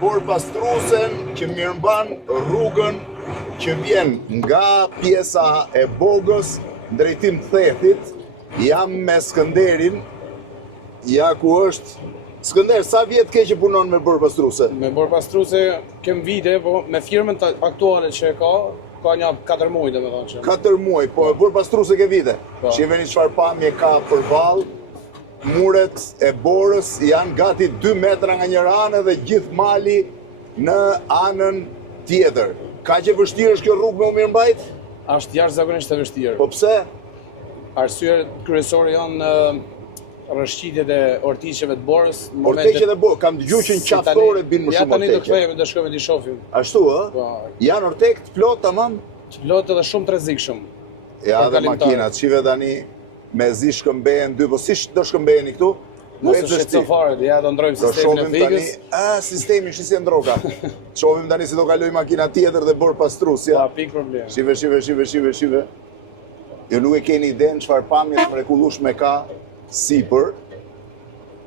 borpastruesen që mirëmban rrugën që vjen nga pjesa e Bogës në drejtim Thethit, jam me Skënderin, ja ku është. Skënder, sa vjet ke që punon me borpastruse? Me borpastruse kem vite, po me firmën aktuale që ka një 4 muaj domethënë që. 4 muaj, po e borpastruse ke vite. Shiheni çfarë pamje ka përballë. Muret e borës janë gati 2 metra nga njëra anë dhe gjithë mali në anën tjetër. Ka që vështirë është kjo rrugë me u mirëmbajt? Është jashtëzakonisht e vështirë. Po pse? Arsyet kryesore janë rrëshqitjet e ortiqeve të borës. Orteqet e borës, kam dëgjuar që në qaftore bin më shumë orteqe. Ja tani do kthehemi, do shkojmë t'i shohim. Ashtu ë? Po. Janë ortek të plot tamam? Të plot edhe shumë të rrezikshëm. Ja dhe makinat, shive tani me zi shkëmbehen dy, po si do shkëmbeheni këtu? Mos e shqetëso fare, ja do ndrojmë sistemin e fikës. Sistemi shisi e ndroka. Shohim tani si do kaloj makina tjetër dhe borpastrusja. Pa pik problem. Shive. Jo nuk e keni idenë çfarë pamje të mrekullueshme ka sipër.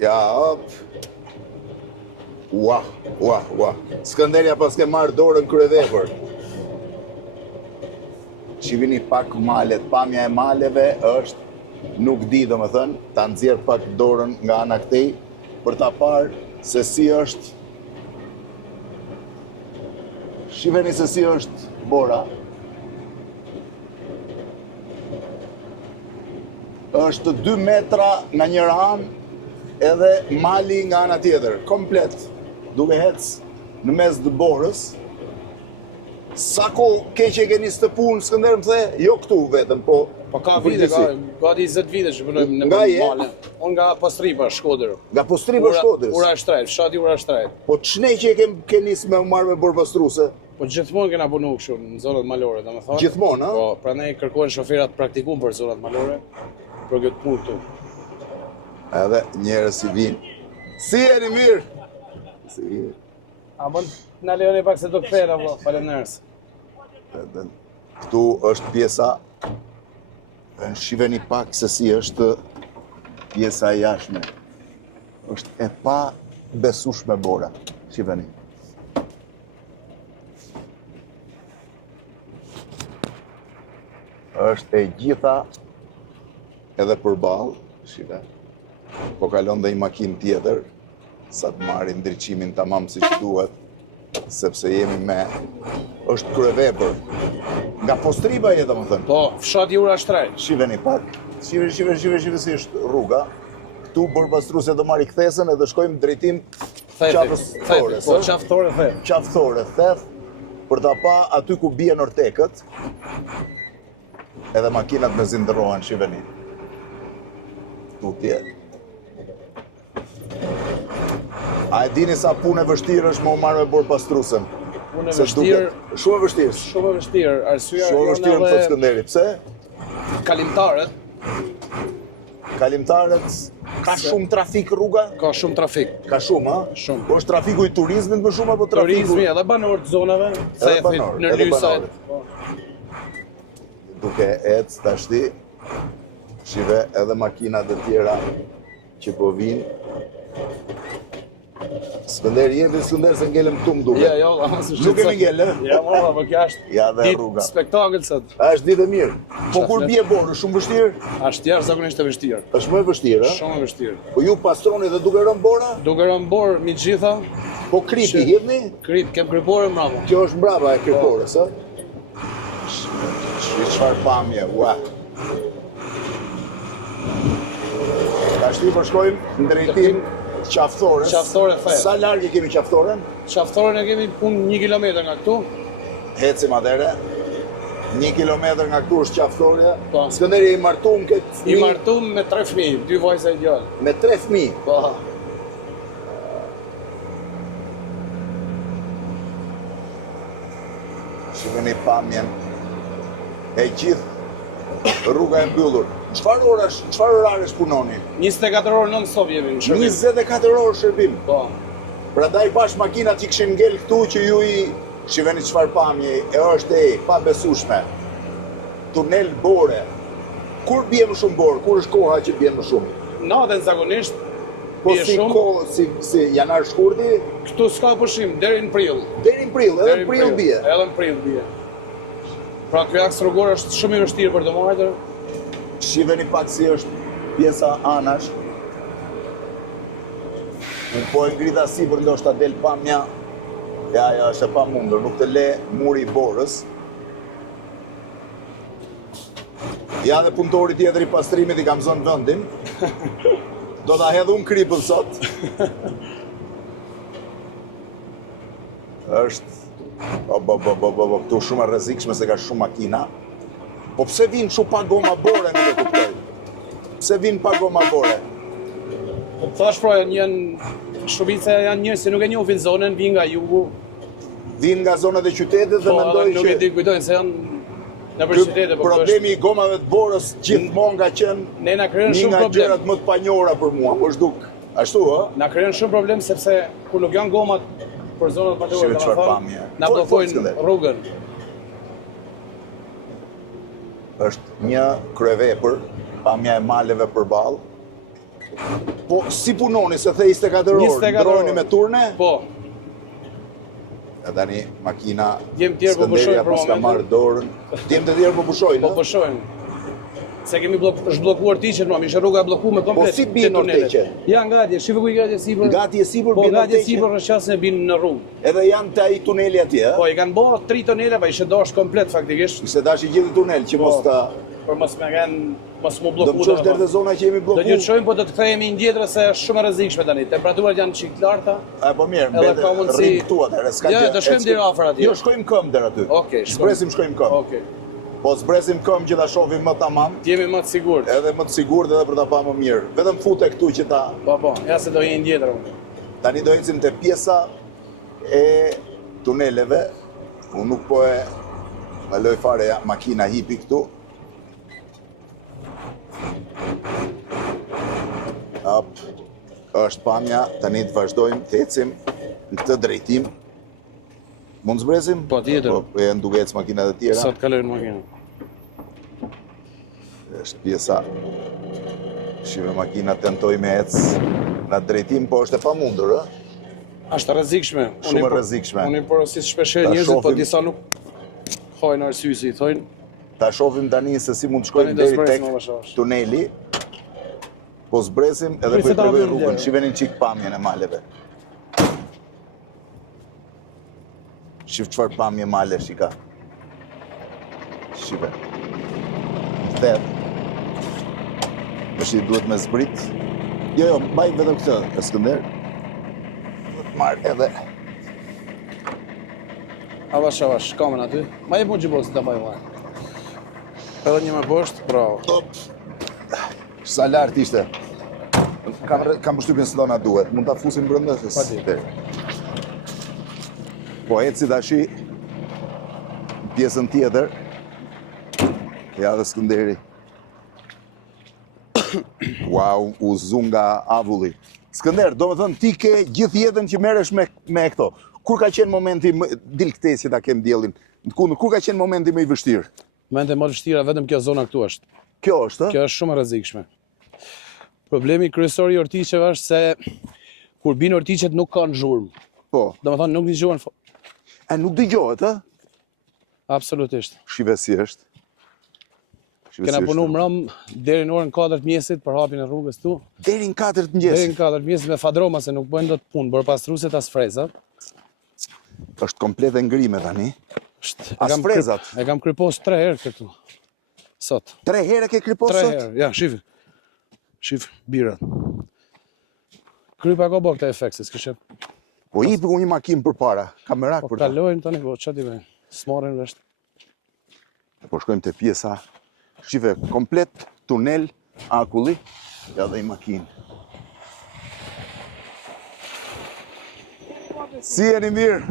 Ja, hop. Ua. Skënderja pas ke marrë dorën kryevepër. Shihini pak malet, pamja e maleve është, nuk di domethënë, ta nxjerr pak dorën nga ana këtej për ta parë se si është. Shiheni se si është bora. Është 2 metra nga njëra anë edhe mali nga ana tjetër, komplet, duke ecë në mes të borës. Sa ko ke që ke nisë të punë, Skënder më the, jo këtu vetëm, po... Po ka vite, ka 20 vite që punojmë në male. Unë nga Postripa, Shkodër. Nga Postripa, Shkodrës? Ura Shtrajt, fshati Ura Shtrajt. Po ç'ne që ke nisë me u marrë me borpastruse? Po gjithmonë kena punu kështu në zonat malore, domethënë. Gjithmonë, a? Po, prandaj kërkohen shoferat praktikum për zonat malore, për këtë punë këtu. Edhe njerëz si vinë. Si jeni mirë? Si vini? A mund na lejoni pak se do kthehena vëlla, faleminderit. Këtu është pjesa, shiheni pak se si është pjesa e jashtme. Është e pa besueshme bora. Shiheni. Është e gjitha edhe përballë, shihe. Po kalon dhe një makinë tjetër, sa të marrin ndriçimin tamam siç duhet, sepse jemi me... është kryevepër. Nga Postripa je domethënë. Po, fshati Ura Shtrajt. Shiheni pak. Shive si është rruga. Këtu borpastrusja do marri kthesën edhe shkojmë drejtim qaftore. Po, qaftore Theth. Qaftore Theth, për ta pa aty ku bien ortekët. Edhe makinat me zindërohen, shiheni. Tutje. A e dini sa punë e vështirë është me u marrë me borpastrusën? Punë e vështirë. Shumë e vështirë. Shumë e vështirë. Arsyeja Shumë e vështirë më thotë Skënderi. Pse? Kalimtarët. Ka shumë trafik rruga? Ka shumë trafik. Ka shumë, a? Shumë. Po është trafiku i turizmit më shumë apo trafiku? Turizmi edhe banor të zonave, Thethit, në Lysajt. Duke ecë tashti, shive edhe makinat e tjera që po vinë. Skënder, jepi Skënder se ngellem këtu më duke. Ja, nuk kemi ngellë. Ja, po kjo është ja dhe rruga. Spektakël sot. Është ditë e mirë. Po kur bie borë, shumë vështirë? Është jashtëzakonisht e vështirë. Është më e vështirë, a? Shumë e vështirë. Po ju pastroni dhe duke rënë bora? Duke rënë borë mi gjitha. Po kripi hidhni? Krip, kem kripore mbrapa. Kjo është mbrapa e kripores, a? Çfarë pamje, ua. Tashti po shkojmë në drejtim qaftores. Qaftore Theth. Sa larg e kemi qaftoren? Qaftoren e kemi punë 1 kilometër nga këtu. Hecim atëre. 1 kilometër nga këtu është qaftorja. Po. Skënderi i martuar këtë fëmijë. I martuar me 3 fëmijë, 2 vajza e djalë. Me 3 fëmijë. Po. Shiheni pamjen e gjithë rruga e mbyllur. Çfarë oraresh punoni? 24 orë non-stop jemi në shërbim. 24 orë shërbim. Po. Prandaj bash makinat që kishin ngel këtu që ju i shiheni çfarë pamje është e pa besueshme. Tunel bore. Kur bie më shumë borë? Kur është koha që bie më shumë? Natën zakonisht Po bie si shumë. si janar shkurti, Këtu s'ka pushim deri në prill. deri në prill, edhe Deri në prill bie. Edhe në prill bie. Pra ky aks rrugor është shumë i vështirë për të marrë. Shiveni pak si është pjesa anash. Unë po e ngrita sipër ndoshta del pamja. Ja, është e pamundur, nuk të le muri i borës. Ja dhe punëtori tjetër i pastrimit i kam zonë vendin. Do ta hedh unë kripën sot. Është këtu shumë e rrezikshme se ka shumë makina. Po pse vinë shumë pa goma bore, nuk e kuptoj. Pse vinë pa goma bore? Po thash pra janë shumica janë njerëz që nuk e njohin zonën, vinë nga jugu. Vinë nga zonat e qytetit dhe Po, mendoj nuk e që di kujtojnë se janë në për qytete, po problemi i gomave të borës gjithmonë ka qenë ne na krijon një shumë nga problem. gjërat më të panjohura për mua, po zhduk. Ashtu, ë? Na krijon shumë problem sepse kur nuk janë gomat për zonat Shive patrore, çfarë pamje. na Fol, bllokojnë Skënder. rrugën. Është një kryevepër, pamja e maleve përballë. Po si punoni se the 24 orë, 24 ndrojeni orë. me turne? Po, E tani makina Djem tjerë po pushojnë Skënderia për po s'ka momentin. marrë dorën. Djem të tjerë po pushojnë, po ë? pushojnë. Se kemi është bllokuar tiqet, mua, ishte rruga e bllokuar komplet. Po si bien te tunelet. Orteqe? Ja ngati, shive ku i gati sipër. Gati e sipër Po bien gati Orteqe? sipër rreshasën e bin në rrugë. Edhe janë të ai tuneli atje, ë? Po i kanë bërë 3 tonela, pa ishte dash komplet faktikisht. Se dashi gjithë tunel që mos ta Për mos më kanë mos mu do bllokuar. të çosh deri te zona që jemi Do bllokuar. t'ju çojmë, po do të kthehemi ndjetër se është shumë e rrezikshme tani. Temperaturat janë çik të larta. A po mirë, Edhe mbete ka mundësi- rrim këtu atëherë, s'ka Ja, gjë. do shkojmë deri afër atje. Jo, shkojmë këmbë deri aty. Okej, shkojmë. Zbresim shkojmë këmbë. Okej. Po zbresim këmbë që ta shohim më tamam, Jemi më të sigurt. edhe më të sigurt edhe për ta pa më mirë. Vetëm fute këtu që ta Po, ja se do jeni ndjetër. tani do ecim te pjesa e tuneleve. Unë nuk po e loj fare makina hipi këtu. Hop, është pamja, tani të vazhdojmë të ecim në këtë drejtim. Mund zbresim? Po, tjetër. Po, e duke ecë makinat e tjera. Sa të kalojnë makinën. Është pjesa. Shive makina tentoj me ecë në atë drejtim, po është e pamundur, ë? Është rrezikshme. Shumë e rrezikshme. Unë i porosit shpeshherë Ta njerëzit, po shohim- disa nuk hajnë arsyesi, i thojnë. Ta shohim tani se si mund të shkojmë Tani do deri zbresim, tek më bash. tuneli. Po zbresim edhe Prit po se i ta tregoj hapim rrugën. djerë. Shiveni çik pamjen e maleve. Shif çfarë pamje male shika. Shive. Thet. Është i duhet me zbrit. Jo, mbaj vetëm këtë, e Skënder. Do të marr edhe Avash, kamën aty. Ma jep mu gjibos të mbaj marrë. Edhe një me poshtë, bravo. top. Sa lart ishte. Kam përshtypjen se do na duhet. Mund ta fusim brenda se Patjetër. Po eci tashi pjesën tjetër. Ja dhe Skënderi. Wow, u zu nga avulli. Skënder, do me thënë ti ke gjithë jetën që merresh me këto. Kur ka qenë momenti dil këtej që ta kem diellin? Kur ka qenë momenti më i vështirë? Mente më vështira vetëm kjo zona këtu është. Kjo është, ë? Kjo është shumë e rrezikshme. Problemi kryesor i ortiqeve është se kur bin ortiqet nuk kanë zhurmë. Po. Domethënë nuk dëgjohen E nuk dëgjohet, ë? absolutisht. Shive si është. Kena punu mbrëm deri në orën 4 të mjesit për hapjen e rrugës tu. Deri në 4 të Deri mëngjesit. në 4 të mjesit me fadroma se nuk bëjnë dot punë, bërë pastruset as frezat. Është komplet e ngrime tani. Është- As frezat? E kam krypos 3 herë këtu. Sot. 3 herë ke kripos 3 sot? herë. Ja, shif. Shif birat. Krypa ka bërë këtë efekt, se s'kishe. Po ipi ku një makinë përpara, kamerak Po për ta. kalojnë tani, po çfarë ti bëjnë? S'marrin vesh. Po shkojmë te pjesa. Shive, komplet tunel akulli, ja dhe i makinë. Si jeni mirë?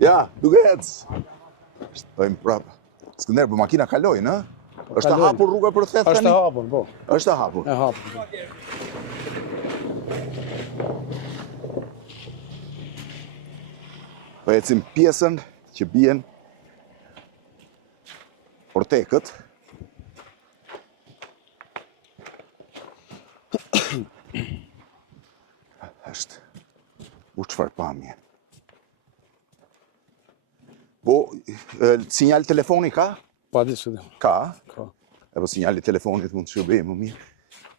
Ja, duke ecë. Shtojmë prapë. Skënder, po makina kalojnë, ë? Është e Kalojnë. hapur rruga për theth Është tani? e hapur, po. Është e hapur. E hapur. Po ecim pjesën që bien Ortekët. çfarë pamje. Po, sinjal telefoni ka? Pa diskutim. Ka. Ka. E po sinjali telefonit mund të shërbejë më mirë.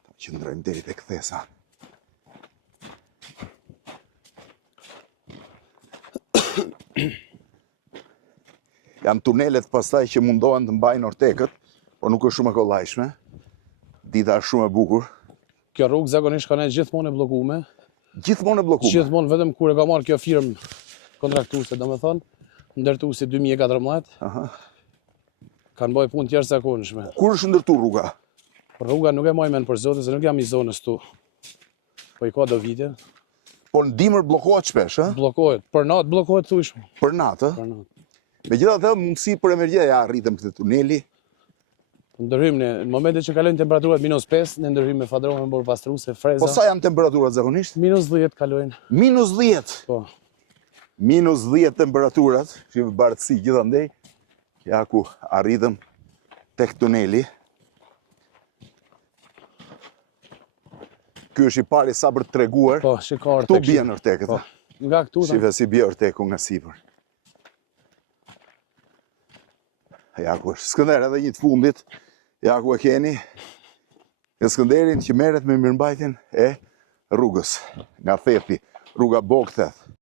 Ta qëndrojmë deri tek kthesa. Janë tunelet pastaj që mundohen të mbajnë ortekët, por nuk është shumë e kollajshme. Dita është shumë e bukur. Kjo rrugë zakonisht ka ne gjithmonë e bllokuar. Gjithmonë e bllokuar. Gjithmonë vetëm kur e ka marrë kjo firmë kontraktuese, domethënë, ndërtuesi 2014, Aha. kanë bëj punë të jashtëzakonshme. Kur është ndërtu rruga? Rruga nuk e maj men për zotin, se nuk jam i zonës tu. Po i ka do vite. Po në dimër bllokohet shpesh, ë? Bllokohet. Për natë bllokohet thujshme. Për natë, ë? Për natë. Megjithatë, mundësi për emergjencë ja arritëm këtë tuneli. Ndërhyjmë në momentet që kalojnë temperaturat -5, ne ndërhyjmë me fadrove, me borë pastruese, freza. Po sa janë temperaturat zakonisht? -10 kalojnë. -10. Po. -10 temperaturat, që me bardhësi gjithandej. Ja ku arritëm tek tuneli. Ky është i pari sa për të treguar. Po, shikar Këtu bien ortekët. Po. Nga këtu ta. Shive si bie orteku nga sipër. Ja ku është. Skënder, edhe një të fundit. Ja ku e keni. E Skënderin që merret me mirëmbajtjen e rrugës. Nga Thepi, rruga Bogthet.